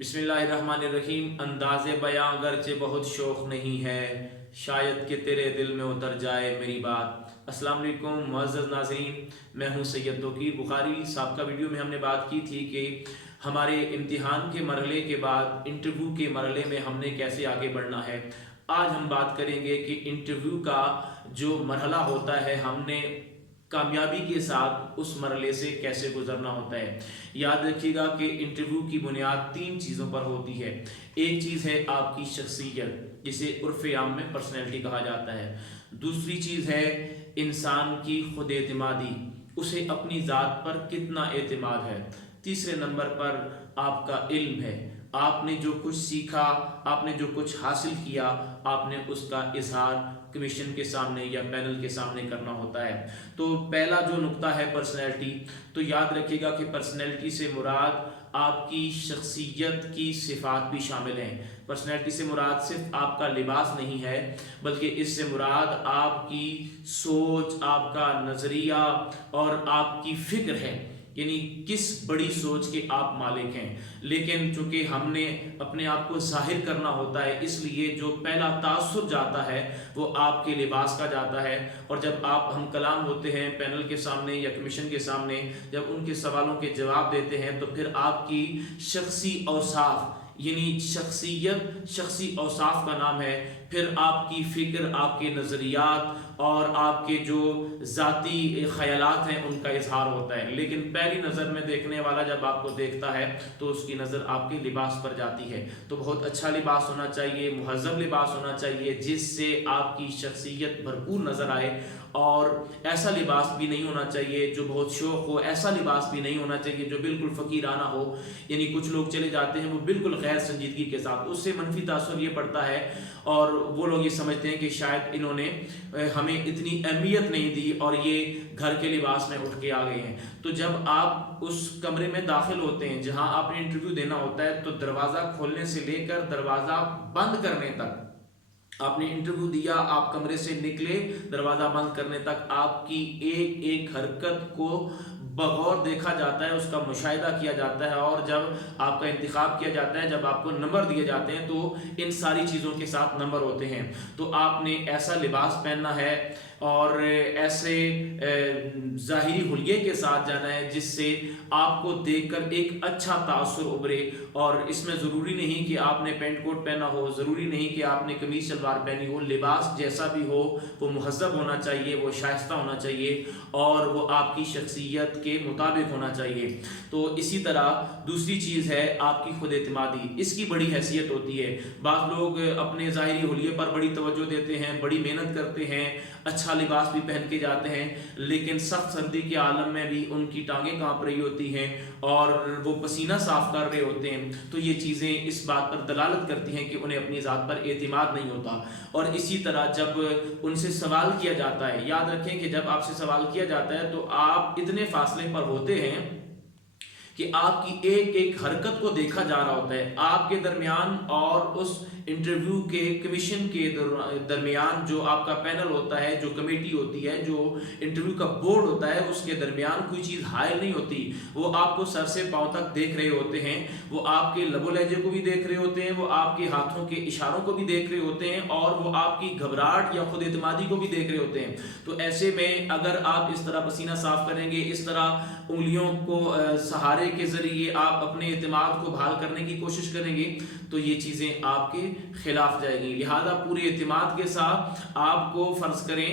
بسم اللہ الرحمن الرحیم۔ انداز بیاں اگرچہ بہت شوق نہیں ہے، شاید کہ تیرے دل میں اتر جائے میری بات۔ السلام علیکم معزز ناظرین، میں ہوں سید توقیر بخاری۔ سابقہ ویڈیو میں ہم نے بات کی تھی کہ ہمارے امتحان کے مرحلے کے بعد انٹرویو کے مرحلے میں ہم نے کیسے آگے بڑھنا ہے۔ آج ہم بات کریں گے کہ انٹرویو کا جو مرحلہ ہوتا ہے ہم نے کامیابی کے ساتھ اس مرحلے سے کیسے گزرنا ہوتا ہے۔ یاد رکھیے گا کہ انٹرویو کی بنیاد 3 چیزوں پر ہوتی ہے۔ ایک چیز ہے آپ کی شخصیت، جسے عرف عام میں پرسنالٹی کہا جاتا ہے۔ دوسری چیز ہے انسان کی خود اعتمادی، اسے اپنی ذات پر کتنا اعتماد ہے۔ تیسرے نمبر پر آپ کا علم ہے، آپ نے جو کچھ سیکھا، آپ نے جو کچھ حاصل کیا، آپ نے اس کا اظہار کمیشن کے سامنے یا پینل کے سامنے کرنا ہوتا ہے۔ تو پہلا جو نقطہ ہے پرسنالٹی، تو یاد رکھیے گا کہ پرسنالٹی سے مراد آپ کی شخصیت کی صفات بھی شامل ہیں۔ پرسنالٹی سے مراد صرف آپ کا لباس نہیں ہے، بلکہ اس سے مراد آپ کی سوچ، آپ کا نظریہ اور آپ کی فکر ہے، یعنی کس بڑی سوچ کے آپ مالک ہیں۔ لیکن چونکہ ہم نے اپنے آپ کو ظاہر کرنا ہوتا ہے، اس لیے جو پہلا تاثر جاتا ہے وہ آپ کے لباس کا جاتا ہے۔ اور جب آپ ہم کلام ہوتے ہیں پینل کے سامنے یا کمیشن کے سامنے، جب ان کے سوالوں کے جواب دیتے ہیں تو پھر آپ کی شخصی اوصاف، یعنی شخصیت شخصی اوصاف کا نام ہے، پھر آپ کی فکر، آپ کے نظریات اور آپ کے جو ذاتی خیالات ہیں ان کا اظہار ہوتا ہے۔ لیکن پہلی نظر میں دیکھنے والا جب آپ کو دیکھتا ہے تو اس کی نظر آپ کے لباس پر جاتی ہے۔ تو بہت اچھا لباس ہونا چاہیے، مہذب لباس ہونا چاہیے جس سے آپ کی شخصیت بھرپور نظر آئے، اور ایسا لباس بھی نہیں ہونا چاہیے جو بہت شوق ہو، ایسا لباس بھی نہیں ہونا چاہیے جو بالکل فقیرانہ ہو۔ یعنی کچھ لوگ چلے جاتے ہیں وہ بالکل غیر سنجیدگی کے ساتھ، اس سے منفی تاثر یہ پڑتا ہے اور وہ لوگ یہ سمجھتے ہیں کہ شاید انہوں نے ہمیں اتنی اہمیت نہیں دی اور یہ گھر کے لباس میں اٹھ کے آ گئے ہیں۔ تو جب آپ اس کمرے میں داخل ہوتے ہیں جہاں آپ نے انٹرویو دینا ہوتا ہے، تو دروازہ کھولنے سے لے کر دروازہ بند کرنے تک، آپ نے انٹرویو دیا، آپ کمرے سے نکلے، دروازہ بند کرنے تک آپ کی ایک ایک حرکت کو بغور دیکھا جاتا ہے، اس کا مشاہدہ کیا جاتا ہے، اور جب آپ کا انتخاب کیا جاتا ہے، جب آپ کو نمبر دیے جاتے ہیں تو ان ساری چیزوں کے ساتھ نمبر ہوتے ہیں۔ تو آپ نے ایسا لباس پہننا ہے اور ایسے ظاہری حلیے کے ساتھ جانا ہے جس سے آپ کو دیکھ کر ایک اچھا تاثر ابھرے۔ اور اس میں ضروری نہیں کہ آپ نے پینٹ کوٹ پہنا ہو، ضروری نہیں کہ آپ نے قمیص شلوار پہنی ہو، لباس جیسا بھی ہو وہ مہذب ہونا چاہیے، وہ شائستہ ہونا چاہیے اور وہ آپ کی شخصیت کے مطابق ہونا چاہیے۔ تو اسی طرح دوسری چیز ہے آپ کی خود اعتمادی، اس کی بڑی حیثیت ہوتی ہے۔ بعض لوگ اپنے ظاہری حلیے پر بڑی توجہ دیتے ہیں، بڑی محنت کرتے ہیں، اچھا لباس بھی پہن کے جاتے ہیں، لیکن سخت سردی کے عالم میں بھی ان کی ٹانگیں کانپ رہی ہوتی ہیں اور وہ پسینہ صاف کر رہے ہوتے ہیں۔ تو یہ چیزیں اس بات پر دلالت کرتی ہیں کہ انہیں اپنی ذات پر اعتماد نہیں ہوتا۔ اور اسی طرح جب ان سے سوال کیا جاتا ہے، یاد رکھیں کہ جب آپ سے سوال کیا جاتا ہے تو آپ اتنے فاصلے پر ہوتے ہیں کہ آپ کی ایک ایک حرکت کو دیکھا جا رہا ہوتا ہے۔ آپ کے درمیان اور اس انٹرویو کے کمیشن کے درمیان جو آپ کا پینل ہوتا ہے، جو کمیٹی ہوتی ہے، جو انٹرویو کا بورڈ ہوتا ہے، اس کے درمیان کوئی چیز حائل نہیں ہوتی۔ وہ آپ کو سر سے پاؤں تک دیکھ رہے ہوتے ہیں، وہ آپ کے لب و لہجے کو بھی دیکھ رہے ہوتے ہیں، وہ آپ کے ہاتھوں کے اشاروں کو بھی دیکھ رہے ہوتے ہیں، اور وہ آپ کی گھبراہٹ یا خود اعتمادی کو بھی دیکھ رہے ہوتے ہیں۔ تو ایسے میں اگر آپ اس طرح پسینہ صاف کریں گے، اس طرح انگلیوں کو سہارے کے ذریعے آپ اپنے اعتماد کو بحال کرنے کی کوشش کریں گے تو یہ چیزیں آپ کے خلاف جائیں گی۔ لہذا پورے اعتماد کے ساتھ آپ کو فرض کریں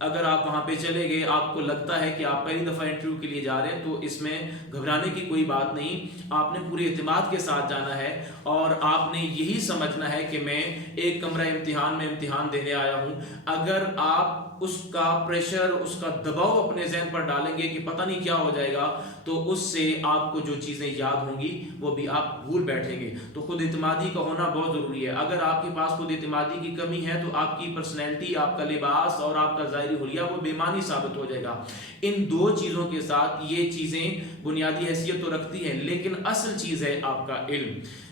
اگر آپ وہاں پہ چلے گئے، آپ کو لگتا ہے کہ آپ پہلی دفعہ انٹرویو کے لیے جا رہے ہیں، تو اس میں گھبرانے کی کوئی بات نہیں۔ آپ نے پورے اعتماد کے ساتھ جانا ہے اور آپ نے یہی سمجھنا ہے کہ میں ایک کمرہ امتحان میں امتحان دینے آیا ہوں۔ اگر آپ اس کا پریشر، اس کا دباؤ اپنے ذہن پر ڈالیں گے کہ پتہ نہیں کیا ہو جائے گا، تو اس سے آپ کو جو چیزیں یاد ہوں گی وہ بھی آپ بھول بیٹھیں گے۔ تو خود اعتمادی کا ہونا بہت ضروری ہے۔ اگر آپ کے پاس خود اعتمادی کی کمی ہے تو آپ کی پرسنالٹی، آپ کا لباس اور آپ کا ظاہری حلیہ وہ بے معنی ثابت ہو جائے گا۔ ان 2 چیزوں کے ساتھ یہ چیزیں بنیادی حیثیت تو رکھتی ہیں، لیکن اصل چیز ہے آپ کا علم۔